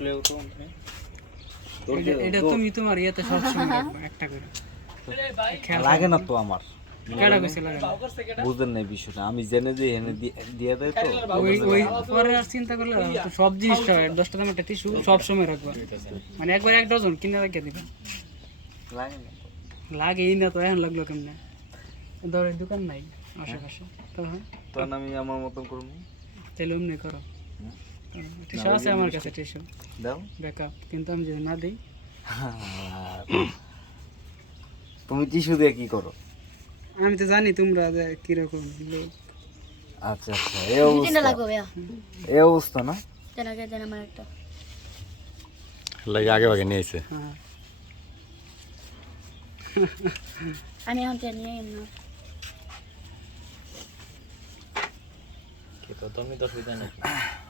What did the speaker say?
আসলেও তো এটা- তুমি তোমার ইয়েতে সবসময় রাখবা, একটা করে। লাগে না তো আমার। না? বিষয়টা। আমি জেনে যে এনে দিয়ে- দিয়ে তো ওই ওই পরে আর চিন্তা করলে সব জিনিসটা হয়, দশটা দাম একটা টিস্যু সব সময় রাখবা। মানে একবার এক ডজন কিনে রেখে দিবা। লাগে না। লাগেই না তো এখন লাগল কেমনে? ধরেন দোকান নাই আশেপাশে। তো হ্যাঁ। তখন আমি আমার মতন করব। তাহলে অমনি করো। টিস্যু আছে আমার কাছে টিস্যু। দাও। ব্যাকআপ কিন্তু আমি যদি না দিই? তুমি টিস্যু দিয়ে কি করো? আমি তো জানি তোমরা যে কীরকম লোক। আচ্ছা আচ্ছা এই অবস্থা। লাগবে এই অবস্থা না? দেন আগে দেন আমার একটা। লাগে আগে আগে নিয়ে আইছে। হ্যাঁ। আমি এখন নিয়ে না কি তো তুমি তো সুবিধা নাকি?